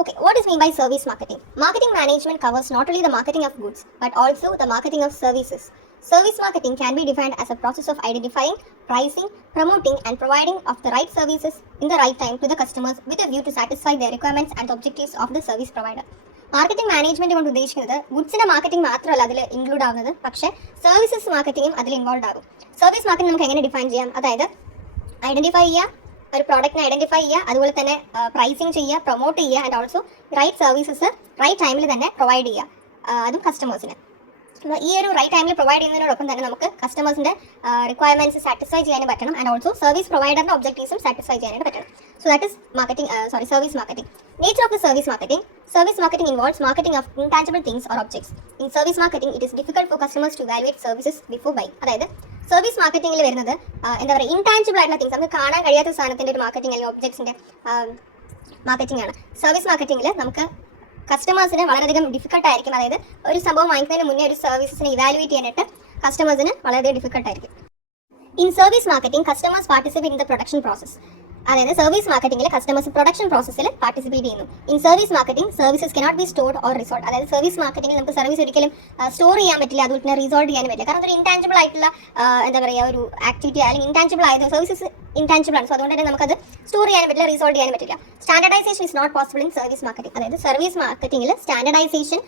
Okay, what is mean by service marketing? Marketing management covers not only the marketing of goods but also the marketing of services. Service marketing can be defined as a process of identifying, pricing, promoting, and providing of the right services in the right time to the customers with a view to satisfy their requirements and the objectives of the service provider. Marketing management കൊണ്ട് ഉദ്ദേശിക്കുന്നത് ഗുഡ്സിന്റെ marketing മാത്രമല്ല അതിൽ include ആവുന്നത്, പക്ഷേ services മാർക്കറ്റിംഗും അതിൽ involve ആകും. Service marketing നമുക്ക് എങ്ങനെ ഡിഫൈൻ ചെയ്യാം? അതായത് ഐഡന്റിഫൈ ചെയ്യുക, ഒരു പ്രോഡക്റ്റിനെ ഐഡന്റിഫൈ ചെയ്യുക, അതുപോലെ തന്നെ പ്രൈസിങ് ചെയ്യുക, പ്രൊമോട്ട് ചെയ്യുക, and also right services right ടൈമിൽ തന്നെ പ്രൊവൈഡ് ചെയ്യുക, അതും കസ്റ്റമേഴ്സിന്. ഈ ഒരു റൈറ്റ് ടൈമിൽ പ്രൊവൈഡ് ചെയ്യുന്നതിനോടൊപ്പം തന്നെ നമുക്ക് കസ്റ്റമേഴ്സിന്റെ റിക്വയർമെന്റ്സ് സാറ്റിസ്ഫൈ ചെയ്യാനും പറ്റണം, ആൻഡ് ഓൾസോ സർവീസ് പ്രൊവൈഡറിന്റെ ഒബ്ജക്റ്റീവ്സും സാറ്റിസ്ഫൈ ചെയ്യാനായിട്ട് പറ്റണം. So that is service marketing. Nature of the service marketing. Service marketing involves marketing of intangible things or objects. In service marketing, it is difficult for customers to evaluate services before buying. അതായത് service മാർക്കറ്റിംഗിൽ വരുന്നത് എന്താ പറയുക, intangible ആയിട്ടുള്ള things, നമുക്ക് കാണാൻ കഴിയാത്ത സാധനത്തിൻ്റെ ഒരു മാർക്കറ്റിംഗ് അല്ലെങ്കിൽ ഒബ്ജക്ട്സിൻ്റെ മാർക്കറ്റിംഗ് ആണ്. സർവീസ് മാർക്കറ്റിംഗിൽ നമുക്ക് കസ്റ്റമേഴ്സിന് വളരെയധികം ഡിഫിക്കൽട്ടായിരിക്കും. അതായത് ഒരു സംഭവം വാങ്ങിക്കുന്നതിന് മുന്നേ ഒരു സർവീസസിനെ ഇവാലുവേറ്റ് ചെയ്യാനായിട്ട് കസ്റ്റമേഴ്സിന് വളരെയധികം ഡിഫിക്കൽട്ടായിരിക്കും. In service marketing, customers participate in the production process. അതായത് സർവീസ് മാർക്കറ്റിംഗിൽ കസ്റ്റമേഴ്സ് പ്രൊഡക്ഷൻ പ്രോസസ്സിൽ പാർട്ടിസിപ്പേറ്റ് ചെയ്യുന്നു. In service marketing, services cannot be stored or resold. അതായത് സർവീസ് മാർക്കറ്റിംഗിൽ നമുക്ക് സർവീസ് ഒരിക്കലും സ്റ്റോർ ചെയ്യാൻ പറ്റില്ല, അതുപോലെ തന്നെ റിസോൾവ് ചെയ്യാനും പറ്റില്ല. കാരണം ഒരു ഇൻടാഞ്ചിബിൾ ആയിട്ടുള്ള എന്താ പറയുക ഒരു ആക്ടിവിറ്റി അല്ലെങ്കിൽ ഇൻടാഞ്ചിബിൾ ആയത് സർവീസസ് ഇൻടാഞ്ചിബിൾ ആണ്. സോ അതുകൊണ്ട് തന്നെ നമുക്കത് സ്റ്റോർ ചെയ്യാനും പറ്റില്ല, റിസോൾവ് ചെയ്യാനും പറ്റില്ല. Standardisation is not possible in service marketing. അതായത് സർവീസ് മാർക്കറ്റിംഗിൽ സ്റ്റാൻഡർഡൈസേഷൻ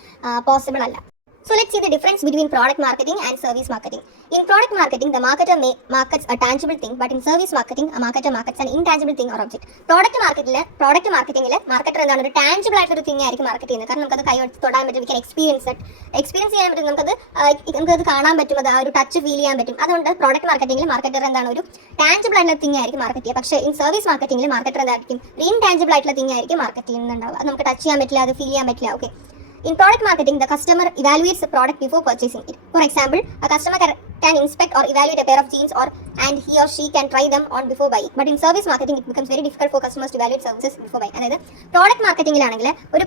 പോസിബിൾ അല്ല. So let's see the difference between product marketing and service marketing. In product marketing, the marketer markets a tangible thing, but in service marketing, a marketer markets an intangible thing or object. Product marketing marketer എന്താണ് ഒരു tangible ആയിട്ടൊരു thing ആയിരിക്കും market ചെയ്യുന്നത്. കാരണം നമുക്കത് കൈ തൊടാൻ പറ്റും, എക്സ്പീരിയൻസ് ചെയ്യാൻ പറ്റും, നമുക്കത് കാണാൻ പറ്റും, അത് ആ ഒരു ടച്ച് ഫീൽ ചെയ്യാൻ പറ്റും. അതുകൊണ്ട് പ്രോഡക്റ്റ് മാർക്കറ്റിംഗിൽ മാർക്കറ്റർ എന്താണ് ഒരു ടാഞ്ചിബിൾ ആയിട്ടുള്ള തിങ് ആയിരിക്കും മാർക്കറ്റ് ചെയ്യുക. പക്ഷേ ഇൻ സർവീസ് മാർക്കറ്റിംഗിൽ മാർക്കറ്റർ എന്തായിരിക്കും ഇൻടാഞ്ചിബിൾ ആയിട്ടുള്ള തിങ് ആയിരിക്കും മാർക്കറ്റ് ചെയ്യുന്നുണ്ടാവുക. അത് നമുക്ക് ടച്ച് ചെയ്യാൻ പറ്റില്ല, അത് ഫീൽ ചെയ്യാൻ പറ്റില്ല. Okay. In product marketing, the customer evaluates the product before purchasing it. For example, a customer can inspect or evaluate a pair of jeans and he or she can try them on before buying. But in service marketing, it becomes very difficult for customers to evaluate services before buying. അതായത് product മാർക്കറ്റിംഗിലാണെങ്കിൽ ഒരു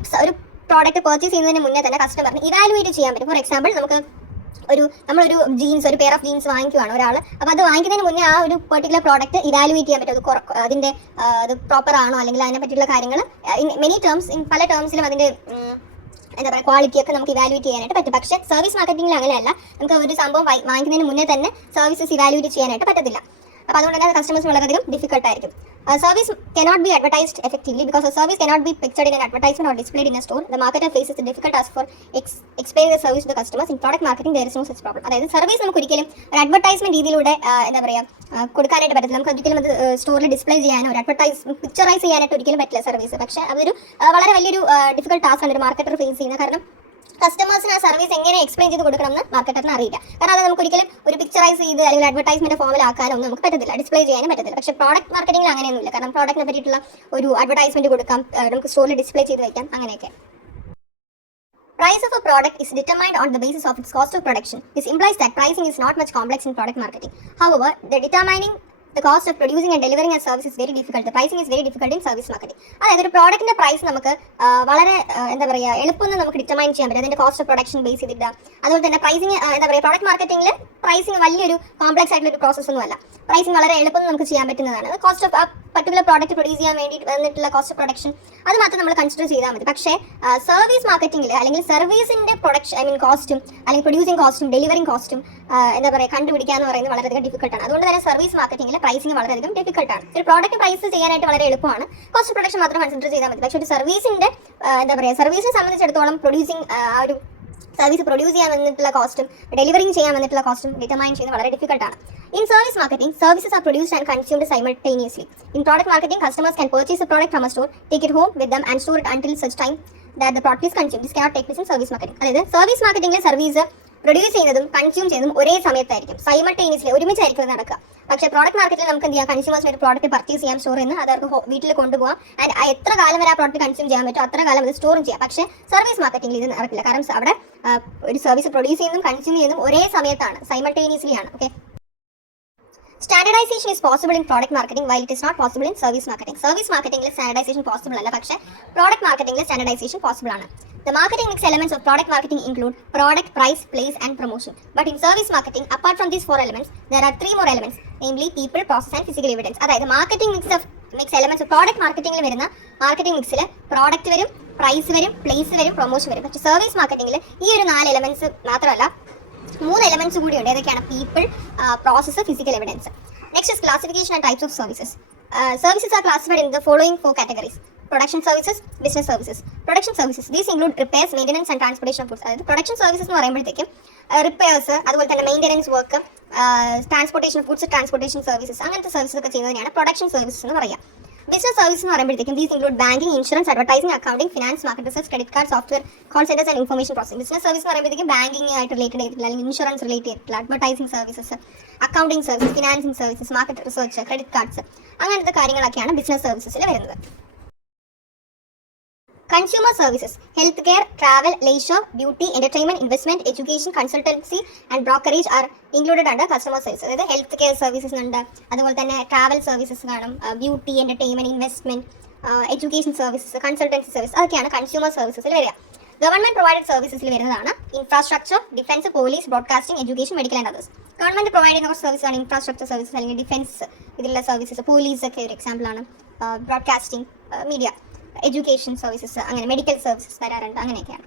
product purchase ചെയ്യുന്നതിന് മുന്നേ തന്നെ കസ്റ്റമറിന് evaluate ചെയ്യാൻ പറ്റും. For example, നമ്മളൊരു jeans, ഒരു പെയർ ഓഫ് ജീൻസ് വാങ്ങിക്കുവാണ് ഒരാൾ. അപ്പോൾ അത് വാങ്ങിക്കുന്നതിന് മുന്നേ ആ ഒരു പെർട്ടിക്കുലർ പ്രോഡക്റ്റ് ഇവാലുവേറ്റ് ചെയ്യാൻ പറ്റും. അതിൻ്റെ അത് പ്രോപ്പർ ആണോ അല്ലെങ്കിൽ അതിനെ പറ്റിയുള്ള കാര്യങ്ങൾ പല ടേംസിലും അതിൻ്റെ എന്താ പറയുക ക്വാളിറ്റിയൊക്കെ നമുക്ക് ഇവാലുവേറ്റ് ചെയ്യാനായിട്ട് പറ്റും. പക്ഷേ സർവീസ് മാർക്കറ്റിംഗിൽ അങ്ങനെയല്ല. നമുക്ക് ഒരു സംഭവം വാങ്ങിക്കുന്നതിന് മുന്നേ തന്നെ സർവീസസ് ഇവാലുവേറ്റ് ചെയ്യാനായിട്ട് പറ്റത്തില്ല. അപ്പോൾ അതുകൊണ്ട് തന്നെ കസ്റ്റമേഴ്സ് വളരെയധികം ഡിഫിക്കൽട്ടായിരിക്കും. Service cannot be advertised effectively because a service cannot be pictured in an advertisement or displayed in a store. The marketer faces the difficult task for explaining the service to the customers. In product marketing, there is no such problem. അതായത് service നമുക്ക് ഒരിക്കലും ഒരു advertisement രീതിയിലൂടെ എന്താ പറയുക കൊടുക്കാനായിട്ട് പറ്റത്തില്ല. നമുക്ക് ഒരിക്കലും അത് സ്റ്റോറിൽ ഡിസ്പ്ലേ ചെയ്യാനോ ഒരു പിക്ചറൈസ് ചെയ്യാനായിട്ട് ഒരിക്കലും പറ്റില്ല സർവീസ്. പക്ഷേ അതൊരു വളരെ വലിയൊരു ഡിഫിക്കൽട്ട് ടാസ്ക് ആണ് ഒരു മാർക്കറ്റർ ഫേസ് ചെയ്യുന്നത്. കാരണം കസ്റ്റമേഴ്സിന് ആ സർവീസ് എങ്ങനെ എക്സ്പ്ലെയിൻ ചെയ്ത് കൊടുക്കണമെന്ന് മാർക്കറ്ററിന് അറിയില്ല. കാരണം അത് നമുക്ക് ഒരിക്കലും ഒരു പിക്ചറൈസ് ചെയ്ത് അല്ലെങ്കിൽ അഡ്വർടൈസ്മെന്റ് ഫോമിലാക്കാനൊന്നും നമുക്ക് പറ്റത്തില്ല, ഡിസ്പ്ലേ ചെയ്യാനും പറ്റത്തില്ല. പക്ഷേ പ്രോഡക്റ്റ് മാർക്കറ്റിംഗിൽ അങ്ങനെയൊന്നുമില്ല. കാരണം പ്രോഡക്റ്റിനെ പറ്റിയിട്ടുള്ള ഒരു അഡ്വർടൈസ്മെന്റ് കൊടുക്കാം, നമുക്ക് സ്റ്റോറിൽ ഡിസ്പ്ലേ ചെയ്ത് വയ്ക്കാം, അങ്ങനെയൊക്കെ. Price of a product is determined on the basis of its cost of production. This implies that pricing is not much complex in product marketing. However, determining the cost of producing and delivering a service is very difficult. The pricing is very difficult in service marketing. അതായത് ഒരു പ്രോഡക്റ്റിന്റെ price നമുക്ക് വളരെ എന്താ പറയുക എളുപ്പം നമുക്ക് determine ചെയ്യാൻ പറ്റും, അതിന്റെ കോസ്റ്റ് ഓഫ് പ്രൊഡക്ഷൻ ബേസ് ചെയ്തിട്ട്. അതുപോലെ തന്നെ പ്രൈസിങ് എന്താ പറയുക പ്രോഡക്റ്റ് മാർക്കറ്റിംഗിൽ പ്രൈസിങ് വലിയൊരു കോംപ്ലക്സ് ആയിട്ടുള്ള ഒരു പ്രോസസ് ഒന്നുമല്ല. പ്രൈസിങ് വളരെ എളുപ്പം നമുക്ക് ചെയ്യാൻ പറ്റുന്നതാണ്. കോസ്റ്റ് ഓഫ് ആ പർട്ടിക്കുലർ പ്രോഡക്റ്റ് പ്രൊഡ്യൂസ് ചെയ്യാൻ വേണ്ടി വന്നിട്ടുള്ള കോസ്റ്റ് ഓഫ് പ്രൊഡക്ഷൻ അത് മാത്രം നമ്മൾ കൺസിഡർ ചെയ്താൽ മതി. പക്ഷേ സർവീസ് മാർക്കറ്റിംഗിൽ അല്ലെങ്കിൽ സർവീസിന്റെ പ്രൊഡക്ഷൻ കോസ്റ്റും അല്ലെങ്കിൽ പ്രൊഡ്യൂസിങ് കോസ്റ്റും ഡെലിവറിങ് കോസ്റ്റും എന്താ പറയുക കണ്ടുപിടിക്കുക എന്ന് പറയുന്നത് വളരെയധികം ഡിഫിക്കൽട്ടാണ്. അതുകൊണ്ട് തന്നെ സർവീസ് മാർക്കറ്റിംഗിൽ പ്രൈസിങ് വളരെയധികം ഡിഫിക്കൽട്ടാണ്. ഒരു പ്രോഡക്റ്റ് പ്രൈസ് ചെയ്യാനായിട്ട് വളരെ എളുപ്പമാണ്, കോസ്റ്റ് ഓഫ് പ്രൊഡക്ഷൻ മാത്രം കൺസിഡർ ചെയ്താൽ മതി. പക്ഷേ ഒരു സർവീസിന്റെ എന്താ പറയുക സർവീസിനെ സംബന്ധിച്ചിടത്തോളം ആ ഒരു സർവീസ് പ്രൊഡ്യൂസ് ചെയ്യാൻ വന്നിട്ടുള്ള കോസ്റ്റും ഡെലിവറിങ് ചെയ്യാൻ വന്നിട്ടുള്ള കോസ്റ്റും ഡിറ്റർമൈൻ ചെയ്യുന്നത് വളരെ ഡിഫിക്കൽട്ടാണ്. In service marketing, services are produced and consumed simultaneously. In product marketing, customers can purchase a product from a store, take it home with them and store it until such time that the product is consumed. This cannot take place in service marketing. അതായത് service മാർക്കറ്റിംഗിലെ service produce ചെയ്യുന്നതും consume ചെയ്യുന്നതും ഒരേ സമയത്തായിരിക്കും, simultaneously ഒരുമിച്ചായിരിക്കും നടക്കുക. പക്ഷേ product മാർക്കറ്റിൽ നമുക്ക് എന്ത് ചെയ്യാം, കൺസ്യൂമേഴ്സിന് ഒരു പ്രോഡക്റ്റ് പർച്ചേസ് ചെയ്യാം സ്റ്റോറിൽ നിന്ന്, അത് അവർക്ക് വീട്ടിൽ കൊണ്ടുപോകാം. ആൻഡ് എത്ര കാലം വരെ ആ പ്രോഡക്റ്റ് കൺസ്യൂം ചെയ്യാൻ പറ്റും അത്ര കാലം അത് സ്റ്റോറും ചെയ്യാം. പക്ഷേ സർവീസ് മാർക്കറ്റിംഗിൽ ഇത് നടക്കില്ല. കാരണം അവിടെ ഒരു സർവീസ് പ്രൊഡ്യൂസ് ചെയ്യുന്നതും കൺസ്യൂം ചെയ്യുന്നതും ഒരേ സമയത്താണ്, സൈമൾട്ടേനിയസ്ലി ആണ്. Okay. Standardization is possible in product marketing while it is not possible in service marketing. Service marketing standardization possible അല്ല, പക്ഷേ product marketing standardization possible ആണ്. The marketing mix elements of product marketing include product, price, place and promotion. But in service marketing, apart from these 4 elements, there are 3 more elements, namely people, process and physical evidence. അതായത് marketing mix elements of product marketing വരുന്ന marketing മിക്സിൽ product വരും, price വരും, place വരും, promotion വരും. പക്ഷേ service മാർക്കറ്റിംഗിൽ ഈ ഒരു 4 എലമെന്റ്സ് മാത്രമല്ല, 3 എലമെന്റ്സ് കൂടിയുണ്ട്. ഏതൊക്കെയാണ്? People, process, physical evidence. Next is classification and types of services. Services are classified in the following 4 categories: production services, business services. Production services, these include repairs, maintenance and transportation of goods. അതായത് production services എന്ന് പറയുമ്പോഴത്തേക്കും repairs, അതുപോലെ തന്നെ maintenance work, transportation of goods, transportation services, അങ്ങനത്തെ services ഒക്കെ ചെയ്യുന്നതിനാണ് production services എന്ന് പറയുക. ബിസിനസ് സർവീസ് എന്ന് പറയുമ്പോഴത്തേക്കും these include banking, insurance, advertising, accounting, finance, market research, credit card, software, call centres and information processing. Business service എന്ന് പറയുമ്പോഴത്തേക്കും banking ആയിട്ട് റിലേറ്റഡ് ചെയ്തിട്ടുള്ള, അല്ലെങ്കിൽ ഇൻഷുറൻസ് റിലേറ്റഡ് ചെയ്തിട്ടുള്ള, advertising services, accounting service, financing services, market research, credit cards, അങ്ങനത്തെ കാര്യങ്ങളൊക്കെയാണ് business സർവീസസിൽ വരുന്നത്. Consumer services: health care, travel, leisure, beauty, entertainment, investment, education, consultancy and brokerage are included under customer service. അതായത് health care services ഉണ്ട്, അതുപോലെ തന്നെ travel services കാണും, beauty, entertainment, investment, education services, consultancy service, അതൊക്കെയാണ് consumer സർവീസസിൽ വരിക. Government provided സർവീസസിൽ വരുന്നതാണ് infrastructure, defence, police, broadcasting, education, medical and others. Government provide ചെയ്യുന്ന സർവീസാണ് ഇൻഫ്രാസ്ട്രക്ചർ സർവീസസ്, അല്ലെങ്കിൽ ഡിഫൻസ് ഇതിലുള്ള സർവീസസ്. പോലീസ് ഒക്കെ ഒരു എക്സാമ്പിൾ ആണ്. ബ്രോഡ്കാസ്റ്റിംഗ്, മീഡിയ, എഡ്യൂക്കേഷൻ സർവീസസ്, അങ്ങനെ മെഡിക്കൽ സർവീസസ് വരാറുണ്ട്, അങ്ങനെയൊക്കെയാണ്.